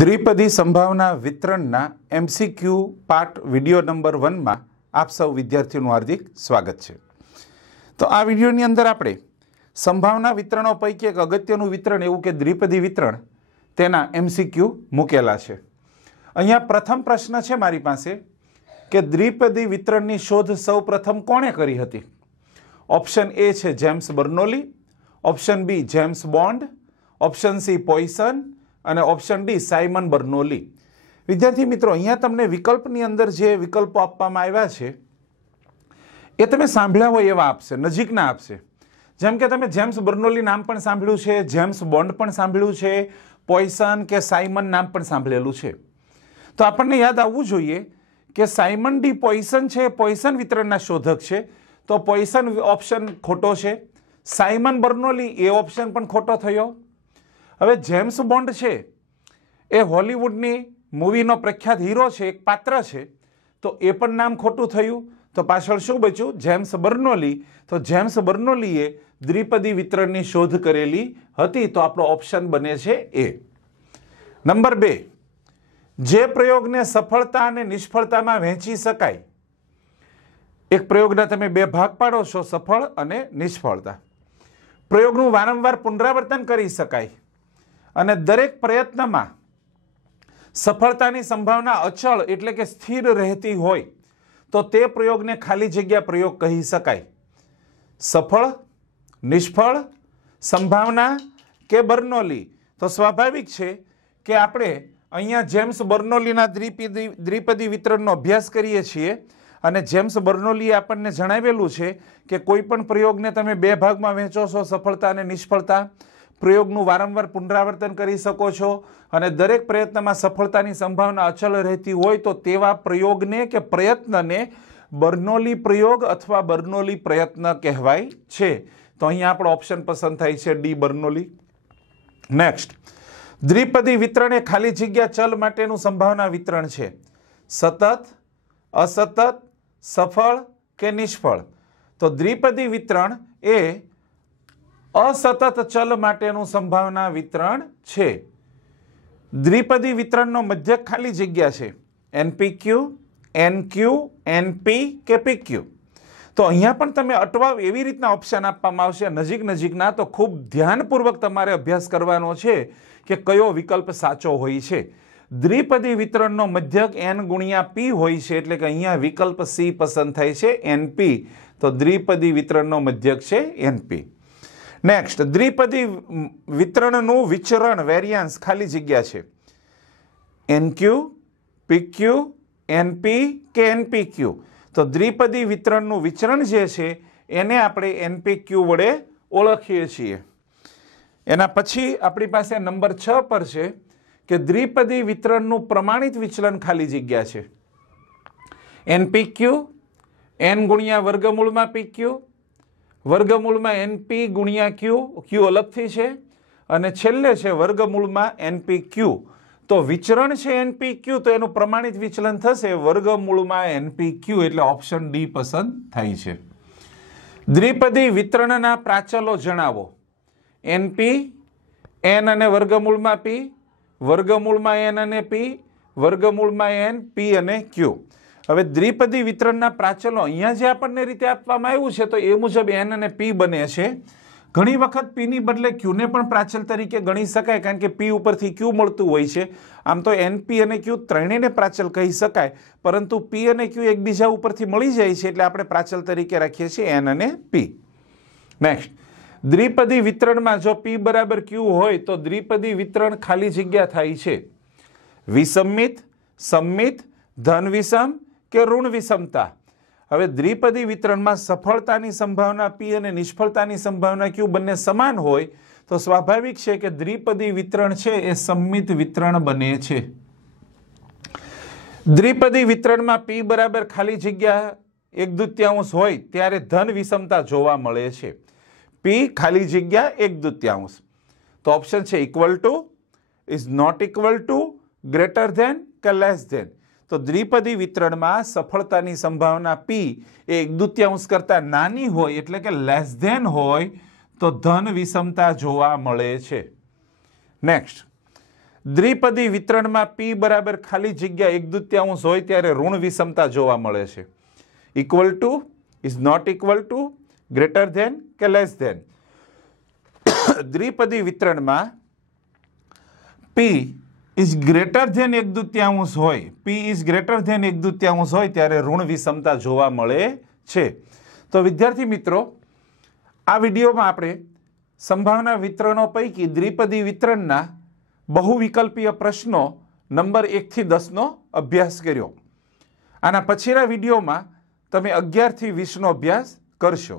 દ્વિપદી સંભાવના વિતરણના MCQ part video number 1 માં આપ સૌ વિદ્યાર્થીઓનું હાર્દિક સ્વાગત છે। તો આ વિડિયોની અંદર આપણે સંભાવના વિતરણો પૈકી એક અગત્યનું વિતરણ એવું કે દ્વિપદી વિતરણ તેના એમસીક્યુ મૂકેલા છે। અહીંયા પ્રથમ પ્રશ્ન છે મારી પાસે કે દ્વિપદી વિતરણની શોધ સૌપ્રથમ કોણે કરી હતી? ઓપ્શન એ છે James Bernoulli, option B James Bond, option C Poisson અને ઓપ્શન ડી સાયમન બર્નોલી। વિદ્યાર્થી મિત્રો, અહીંયા તમને વિકલ્પની અંદર જે વિકલ્પો આપવામાં આવ્યા છે એ તમે સાંભળ્યા હોય એવા આપશે, નજીકના આપશે। જેમ કે તમે જેમ્સ બર્નોલી નામ પણ સાંભળ્યું છે, જેમ્સ બોન્ડ પણ સાંભળ્યું છે, પોઇસન કે સાયમન નામ પણ સાંભળેલું છે। તો આપણને યાદ આવવું જોઈએ કે સાયમન ડી પોઇસન છે, પોઇસન વિતરણના શોધક છે, તો પોઇસન ઓપ્શન ખોટો છે। સાયમન બર્નોલી એ ઓપ્શન પણ ખોટો થયો। હવે જેમ્સ બોન્ડ છે એ હોલિવૂડની મૂવીનો પ્રખ્યાત હીરો છે, એક પાત્ર છે, તો એ પણ નામ ખોટું થયું। તો પાછળ શું બચ્યું? James Bernoulli. તો જેમ્સ બર્નોલીએ દ્વિપદી વિતરણની શોધ કરેલી હતી, તો આપણો ઓપ્શન બને છે એ। નંબર 2, જે પ્રયોગને સફળતા અને નિષ્ફળતામાં વહેંચી શકાય। એક પ્રયોગના તમે બે ભાગ પાડો છો, સફળ અને નિષ્ફળતા। પ્રયોગનું વારંવાર પુનરાવર્તન કરી શકાય અને દરેક પ્રયત્નમાં સફળતાની સંભાવના અચળ એટલે કે સ્થિર રહેતી હોય તો તે પ્રયોગને ખાલી જગ્યા પ્રયોગ કહી શકાય। સફળ, નિષ્ફળ, સંભાવના કે બર્નોલી? તો સ્વાભાવિક છે કે આપણે અહીંયા જેમ્સ બર્નોલીના દ્વિપદી વિતરણનો અભ્યાસ કરીએ છીએ અને જેમ્સ બર્નોલીએ આપણને જણાવેલું છે કે કોઈ પણ પ્રયોગને તમે બે ભાગમાં વહેંચો છો, સફળતા અને નિષ્ફળતા, પ્રયોગનું વારંવાર પુનરાવર્તન કરી શકો છો અને દરેક પ્રયત્નમાં સફળતાની સંભાવના અચલ રહેતી હોય તો તેવા પ્રયોગને કે પ્રયત્નને બર્નોલી પ્રયોગ અથવા બર્નોલી પ્રયત્ન કહેવાય છે। તો અહીંયા આપણો ઓપ્શન પસંદ થાય છે ડી, બર્નોલી। નેક્સ્ટ, દ્વિપદી વિતરણ એ ખાલી જગ્યા ચલ માટેનું સંભાવના વિતરણ છે। સતત, અસતત, સફળ કે નિષ્ફળ? તો દ્વિપદી વિતરણ એ અસતત ચલ માટેનું સંભાવના વિતરણ છે। દ્વિપદી વિતરણનો મધ્યક ખાલી જગ્યા છે એનપીક્યુ, એનક્યુ, એનપી કે પીક્યુ? તો અહીંયા પણ તમે અટવાવ એવી રીતના ઓપ્શન આપવામાં આવશે નજીકના, તો ખૂબ ધ્યાનપૂર્વક તમારે અભ્યાસ કરવાનો છે કે કયો વિકલ્પ સાચો હોય છે। દ્વિપદી વિતરણનો મધ્યક n ગુણ્યા p હોય છે, એટલે કે અહીંયા વિકલ્પ સી પસંદ થાય છે, એનપી। તો દ્વિપદી વિતરણનો મધ્યક છે એનપી। નેક્સ્ટ, દ્વિપદી વિતરણનું વિચરણ વેરિયન્સ ખાલી જગ્યા છે એનક્યુ, પીક્યુ, એનપી કે એનપીક્યુ? તો દ્વિપદી વિતરણનું વિચરણ જે છે એને આપણે એનપીક્યુ વડે ઓળખીએ છીએ। એના પછી આપણી પાસે નંબર 6 પર છે કે દ્વિપદી વિતરણનું પ્રમાણિત વિચલન ખાલી જગ્યા છે એનપીક્યુ, એન ગુણ્યા વર્ગમૂળમાં પીક્યુ, વર્ગમૂળમાં એનપી ગુણ્યા ક્યુ, ક્યુ અલગથી છે, અને છેલ્લે છે વર્ગમૂળમાં એનપી ક્યુ। તો વિચરણ છે એનપી ક્યુ, તો એનું પ્રમાણિત વિચલન થશે વર્ગમૂળમાં એનપી ક્યુ, એટલે ઓપ્શન ડી પસંદ થાય છે। દ્વિપદી વિતરણના પ્રાચલો જણાવો। એનપી, એન અને વર્ગમૂળમાં પી, વર્ગમૂળમાં એન અને પી, વર્ગમૂળમાં એન, પી અને ક્યુ। હવે દ્વિપદી વિતરણના પ્રાચલો અહીંયા જે આપણને રીતે આપવામાં આવ્યું છે તો એ મુજબ એન અને પી બને છે। ઘણી વખત પીની બદલે ક્યુને પણ પ્રાચલ તરીકે ગણી શકાય, કારણ કે પી ઉપરથી ક્યુ મળતું હોય છે। આમ તો એનપી અને ક્યુ ત્રણેયને પ્રાચલ કહી શકાય, પરંતુ પી અને ક્યુ એકબીજા ઉપરથી મળી જાય છે એટલે આપણે પ્રાચલ તરીકે રાખીએ છીએ એન અને પી। નેક્સ્ટ, દ્વિપદી વિતરણમાં જો પી બરાબર ક્યુ હોય તો દ્વિપદી વિતરણ ખાલી જગ્યા થાય છે વિસમિત, સમમિત, ધન વિષમ કે ઋણ વિષમતા? હવે દ્વિપદી વિતરણમાં સફળતાની સંભાવના પી અને નિષ્ફળતાની સંભાવના ક્યુ બંને સમાન હોય તો સ્વાભાવિક છે કે દ્વિપદી વિતરણ છે એ સમમિત વિતરણ બને છે। દ્વિપદી વિતરણમાં પી બરાબર ખાલી જગ્યા 1/2 હોય ત્યારે ધન વિષમતા જોવા મળે છે। પી ખાલી જગ્યા 1/2, તો ઓપ્શન છે equal to, is not equal to, greater than કે લેસ ધેન? તો દ્વિપદી વિતરણમાં સફળતાની સંભાવના પી એ 1/2 કરતા નાની હોય એટલે કે લેસ ધેન હોય તો ધન વિષમતા જોવા મળે છે। નેક્સ્ટ, દ્વિપદી વિતરણમાં p બરાબર ખાલી જગ્યા 1/2 હોય ત્યારે ઋણ વિષમતા જોવા મળે છે. Equal to, is not equal to, greater than કે લેસ ધેન. દ્વિપદી વિતરણમાં p ઇઝ ગ્રેટર ધેન 1/2 હોય, p ઇઝ ગ્રેટર ધેન 1/2 હોય ત્યારે ઋણ વિષમતા જોવા મળે છે. તો વિદ્યાર્થી મિત્રો, આ વિડીયોમાં આપણે સંભાવના વિતરણો પૈકી દ્વિપદી વિતરણના બહુવિકલ્પીય પ્રશ્નો નંબર 1 થી 10નો અભ્યાસ કર્યો. આના પછીના વિડીયોમાં તમે 11 થી 20નો અભ્યાસ કરશો.